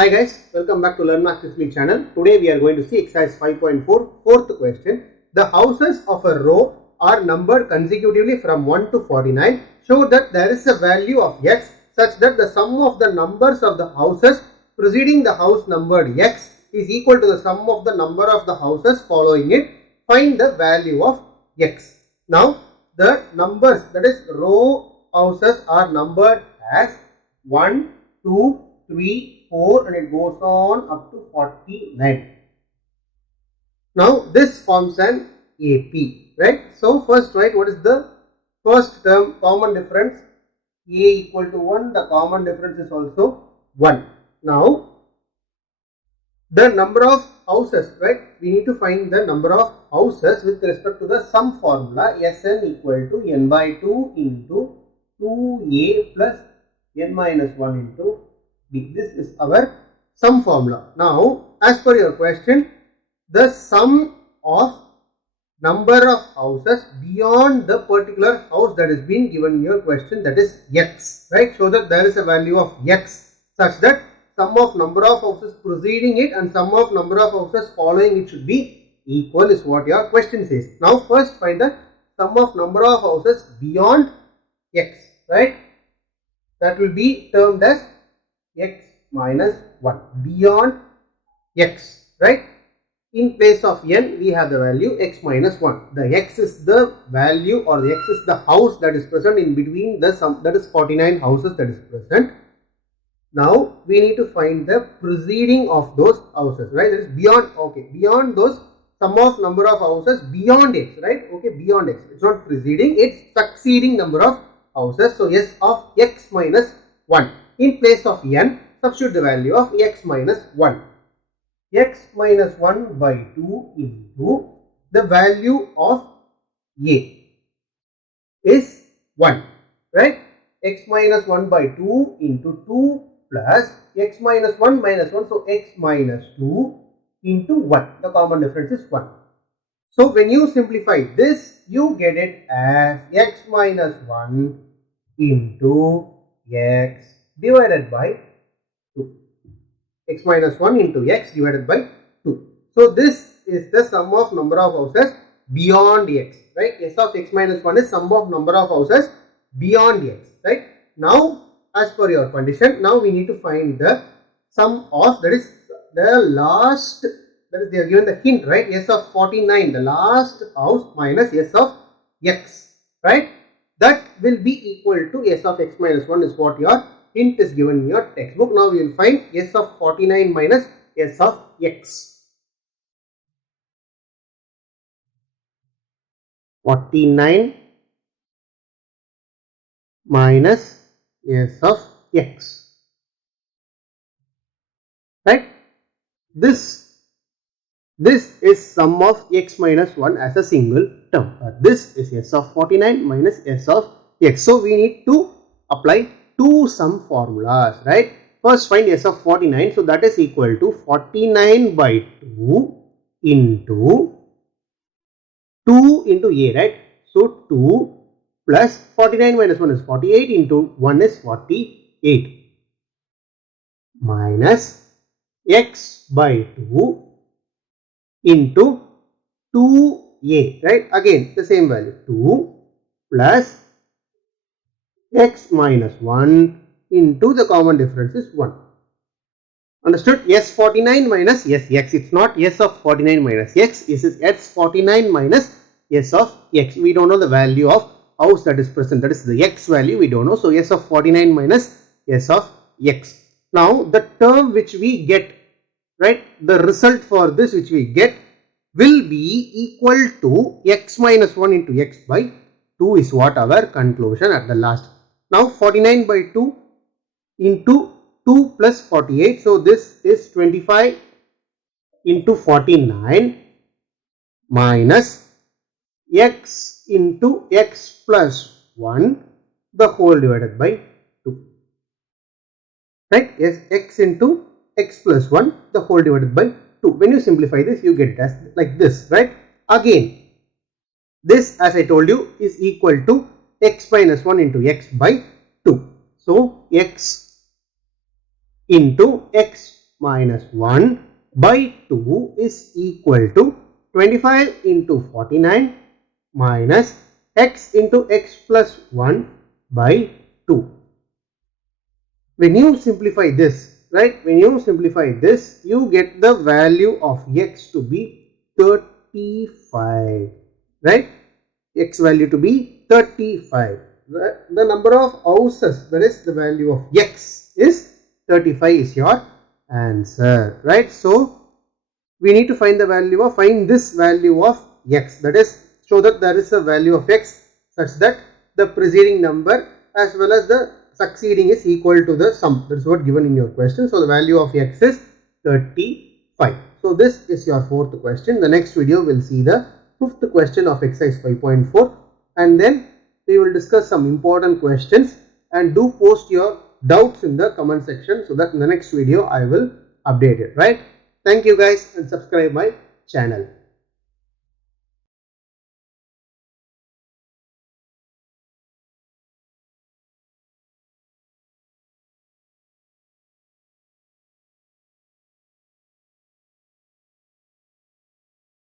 Hi guys, welcome back to Learn Math with Me channel. Today we are going to see exercise 5.4, fourth question. The houses of a row are numbered consecutively from 1 to 49. Show that there is a value of x such that the sum of the numbers of the houses preceding the house numbered x is equal to the sum of the number of the houses following it. Find the value of x. Now the numbers, that is row houses, are numbered as 1, 2, 3, 4 and it goes on up to 49. Now this forms an AP, right? So first write what is the first term, common difference. A equal to 1, the common difference is also 1. Now the number of houses, right? We need to find the number of houses with respect to the sum formula. Sn equal to n by 2 into 2a plus n minus 1 into b. This is our sum formula. Now as per your question, the sum of number of houses beyond the particular house that is being given in your question, that is x, right? So that there is a value of x such that sum of number of houses preceding it and sum of number of houses following it should be equal, is what your question says. Now first find the sum of number of houses beyond x, right? That will be termed as x minus 1, beyond x, right? In place of n we have the value x minus 1. The x is the value, or the x is the house that is present in between the sum, that is 49 houses that is present. Now we need to find the preceding of those houses, right? That is beyond, okay, beyond those sum of number of houses beyond x, right? Okay, beyond x. It's not preceding, it's succeeding number of houses. So s of x minus 1. In place of n, substitute the value of x minus 1. X minus 1 by 2 into the value of a is 1, right? X minus 1 by 2 into 2 plus x minus 1 minus 1. So x minus 2 into 1. The common difference is 1. So when you simplify this, you get it as x minus 1 into x divided by 2. X minus 1 into x divided by 2. So this is the sum of number of houses beyond x, right? S of x minus 1 is sum of number of houses beyond x, right? Now as per your condition, now we need to find the sum of, that is the last, that is they are given the hint, right? S of 49, the last house minus s of x, right? That will be equal to s of x minus 1 is what your hint is given in your textbook. Now we will find s of 49 minus s of x. 49 minus s of x, right? This is sum of x minus 1 as a single term. This is s of 49 minus s of x. So we need to apply two sum formulas, right? First find s of 49. So that is equal to 49 by 2 into 2 into a, right? So 2 plus 49 minus 1 is 48 into 1 is 48 minus x by 2 into 2a, right? Again the same value, 2 plus x minus 1 into the common difference is 1. Understood? S 49 minus s x. It's not s of 49 minus x. This is s 49 minus s of x. We don't know the value of house that is present. That is the x value we don't know. So s of 49 minus s of x. Now the term which we get, right, the result for this which we get will be equal to x minus 1 into x by 2 is what our conclusion at the last. Now 49 by 2 into 2 plus 48. So this is 25 into 49 minus x into x plus 1 the whole divided by 2, right? Yes, x into x plus 1 the whole divided by 2. When you simplify this, you get it as like this, right? Again this, as I told you, is equal to x minus 1 into x by 2. So x into x minus 1 by 2 is equal to 25 into 49 minus x into x plus 1 by 2. When you simplify this, right, when you simplify this, you get the value of x to be 35, right, x value to be 35. The number of houses, that is the value of x is 35 is your answer, right. So we need to find this value of x, that is show that there is a value of x such that the preceding number as well as the succeeding is equal to the sum. That is what given in your question. So the value of x is 35. So this is your fourth question. The next video will see the fifth question of exercise 5.4, and then we will discuss some important questions, and do post your doubts in the comment section so that in the next video I will update it, right. Thank you guys, and subscribe my channel.